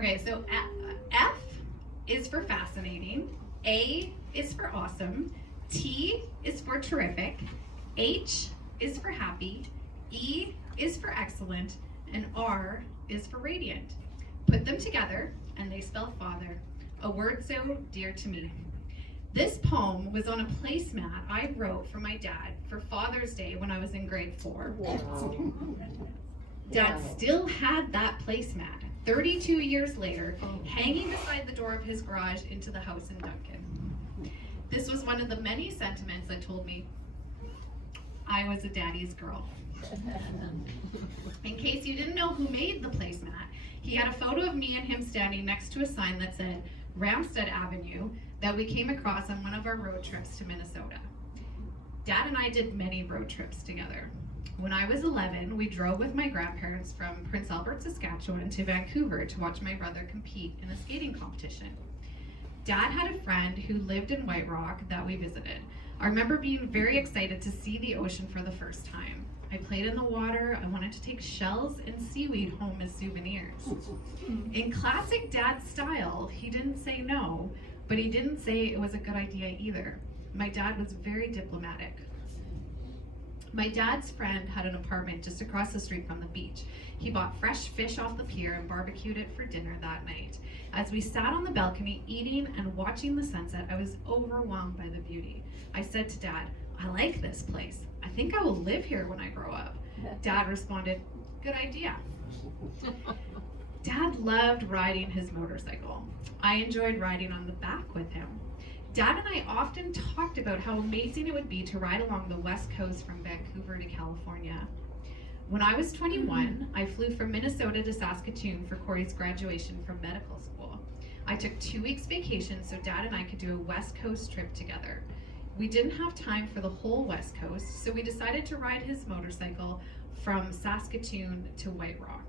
Okay, so F is for fascinating, A is for awesome, T is for terrific, H is for happy, E is for excellent, and R is for radiant. Put them together and they spell father, a word so dear to me. This poem was on a placemat I wrote for my dad for Father's Day when I was in grade 4. Wow. Dad still had that placemat 32 years later, hanging beside the door of his garage into the house in Duncan. This was one of the many sentiments that told me I was a daddy's girl. In case you didn't know who made the placemat, he had a photo of me and him standing next to a sign that said Ramstead Avenue that we came across on one of our road trips to Minnesota. Dad and I did many road trips together. When I was 11, we drove with my grandparents from Prince Albert, Saskatchewan to Vancouver to watch my brother compete in a skating competition. Dad had a friend who lived in White Rock that we visited. I remember being very excited to see the ocean for the first time. I played in the water. I wanted to take shells and seaweed home as souvenirs. In classic Dad style, he didn't say no, but he didn't say it was a good idea either. My dad was very diplomatic. My dad's friend had an apartment just across the street from the beach. He bought fresh fish off the pier and barbecued it for dinner that night. As we sat on the balcony eating and watching the sunset, I was overwhelmed by the beauty. I said to Dad, I like this place. I think I will live here when I grow up. Dad responded, good idea. Dad loved riding his motorcycle. I enjoyed riding on the back with him. Dad and I often talked about how amazing it would be to ride along the west coast from Vancouver to California. When I was 21, I flew from Minnesota to Saskatoon for Corey's graduation from medical school. I took 2 weeks vacation so Dad and I could do a west coast trip together. We didn't have time for the whole west coast, so we decided to ride his motorcycle from Saskatoon to White Rock.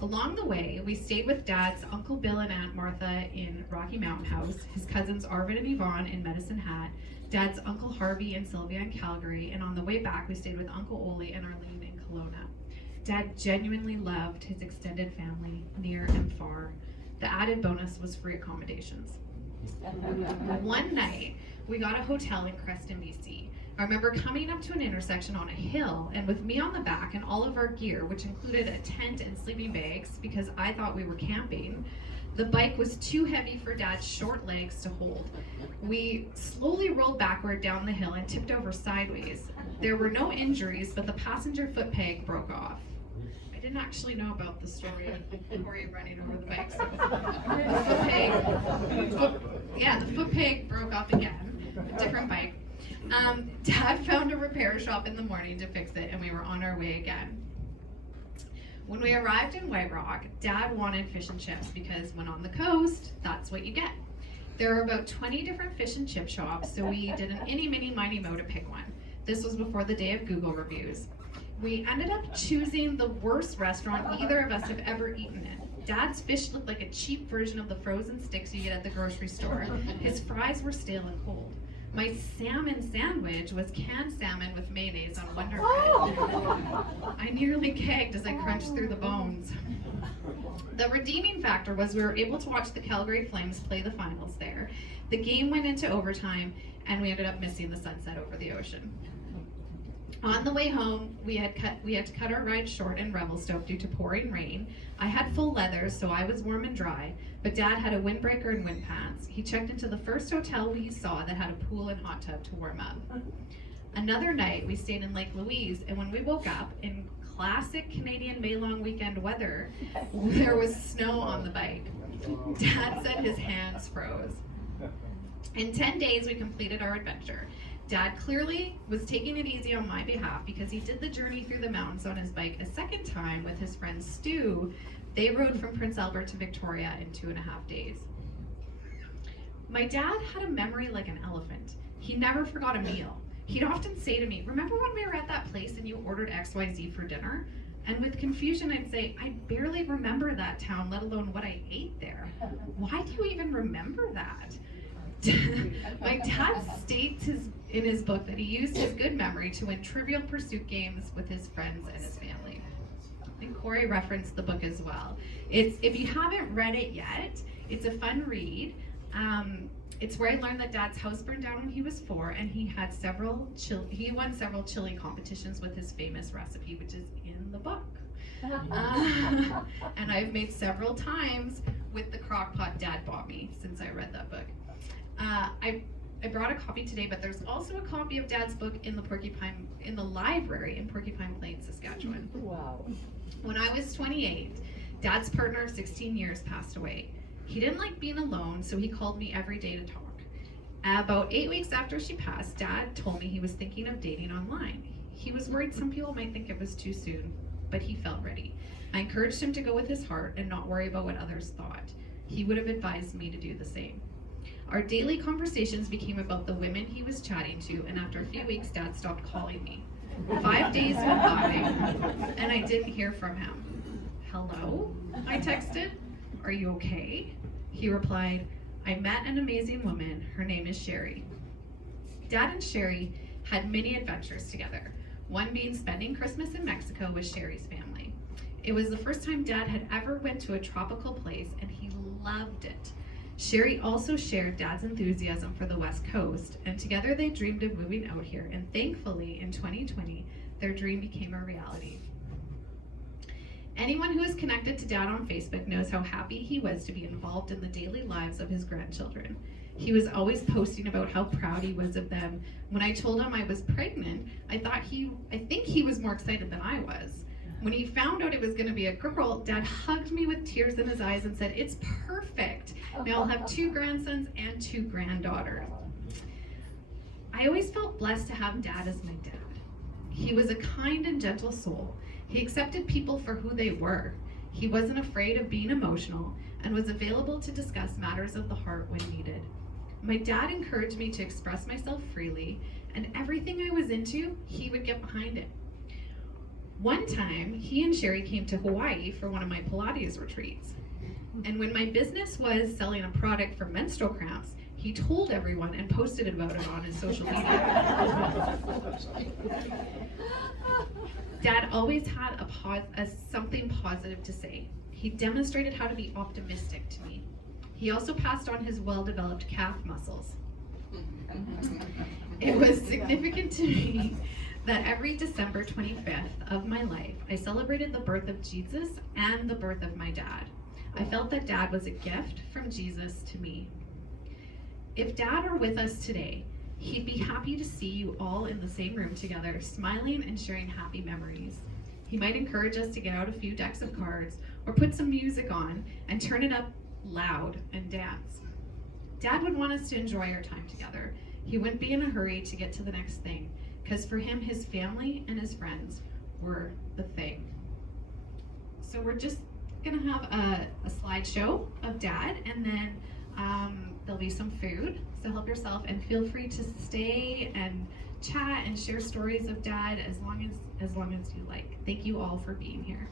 Along the way, we stayed with Dad's Uncle Bill and Aunt Martha in Rocky Mountain House, his cousins Arvid and Yvonne in Medicine Hat, Dad's Uncle Harvey and Sylvia in Calgary, and on the way back, we stayed with Uncle Ole and Arlene in Kelowna. Dad genuinely loved his extended family, near and far. The added bonus was free accommodations. One night, we got a hotel in Creston, BC. I remember coming up to an intersection on a hill, and with me on the back and all of our gear, which included a tent and sleeping bags because I thought we were camping, the bike was too heavy for Dad's short legs to hold. We slowly rolled backward down the hill and tipped over sideways. There were no injuries, but the passenger foot peg broke off. I didn't actually know about the story of Corey running over the bike. So the foot peg broke off again, a different bike. Dad found a repair shop in the morning to fix it, and we were on our way again. When we arrived in White Rock, Dad wanted fish and chips because when on the coast, that's what you get. There were about 20 different fish and chip shops, so we did an any, mini, miny, mo to pick one. This was before the day of Google reviews. We ended up choosing the worst restaurant either of us have ever eaten in. Dad's fish looked like a cheap version of the frozen sticks you get at the grocery store. His fries were stale and cold. My salmon sandwich was canned salmon with mayonnaise on Wonder Bread. I nearly gagged as I crunched through the bones. The redeeming factor was we were able to watch the Calgary Flames play the finals there. The game went into overtime, and we ended up missing the sunset over the ocean. On the way home, we had to cut our ride short in Revelstoke due to pouring rain. I had full leathers, so I was warm and dry, but Dad had a windbreaker and wind pants. He checked into the first hotel we saw that had a pool and hot tub to warm up. Another night, we stayed in Lake Louise, and when we woke up, in classic Canadian May-long weekend weather, there was snow on the bike. Dad said his hands froze. In 10 days, we completed our adventure. Dad clearly was taking it easy on my behalf because he did the journey through the mountains on his bike a second time with his friend Stu. They rode from Prince Albert to Victoria in 2.5 days. My dad had a memory like an elephant. He never forgot a meal. He'd often say to me, remember when we were at that place and you ordered XYZ for dinner? And with confusion, I'd say, I barely remember that town, let alone what I ate there. Why do you even remember that? My dad states in his book that he used his good memory to win Trivial Pursuit games with his friends and his family. and Corey referenced the book as well. If you haven't read it yet, it's a fun read. It's where I learned that Dad's house burned down when he was 4, and he won several chili competitions with his famous recipe, which is in the book. And I've made several times with the crock pot Dad bought me since I read that book. I brought a copy today, but there's also a copy of Dad's book in the library in Porcupine Plain, Saskatchewan. Wow. When I was 28, Dad's partner of 16 years passed away. He didn't like being alone, so he called me every day to talk. About 8 weeks after she passed, Dad told me he was thinking of dating online. He was worried some people might think it was too soon, but he felt ready. I encouraged him to go with his heart and not worry about what others thought. He would have advised me to do the same. Our daily conversations became about the women he was chatting to, and after a few weeks, Dad stopped calling me. 5 days went by, and I didn't hear from him. Hello? I texted. Are you okay? He replied, I met an amazing woman. Her name is Sherry. Dad and Sherry had many adventures together, one being spending Christmas in Mexico with Sherry's family. It was the first time Dad had ever went to a tropical place, and he loved it. Sherry also shared Dad's enthusiasm for the West Coast, and together they dreamed of moving out here, and thankfully, in 2020, their dream became a reality. Anyone who is connected to Dad on Facebook knows how happy he was to be involved in the daily lives of his grandchildren. He was always posting about how proud he was of them. When I told him I was pregnant, I think he was more excited than I was. When he found out it was going to be a girl, Dad hugged me with tears in his eyes and said, "It's perfect. Now I'll have 2 grandsons and 2 granddaughters." I always felt blessed to have Dad as my dad. He was a kind and gentle soul. He accepted people for who they were. He wasn't afraid of being emotional and was available to discuss matters of the heart when needed. My dad encouraged me to express myself freely, and everything I was into, he would get behind it. One time, he and Sherry came to Hawaii for one of my Pilates retreats. And when my business was selling a product for menstrual cramps, he told everyone and posted about it on his social media. Dad always had something positive to say. He demonstrated how to be optimistic to me. He also passed on his well-developed calf muscles. It was significant to me that every December 25th of my life, I celebrated the birth of Jesus and the birth of my dad. I felt that Dad was a gift from Jesus to me. If Dad were with us today, he'd be happy to see you all in the same room together, smiling and sharing happy memories. He might encourage us to get out a few decks of cards or put some music on and turn it up loud and dance. Dad would want us to enjoy our time together. He wouldn't be in a hurry to get to the next thing, because for him, his family and his friends were the thing. So we're just gonna have a slideshow of Dad, and then there'll be some food, so help yourself, and feel free to stay and chat and share stories of Dad as long as you like. Thank you all for being here.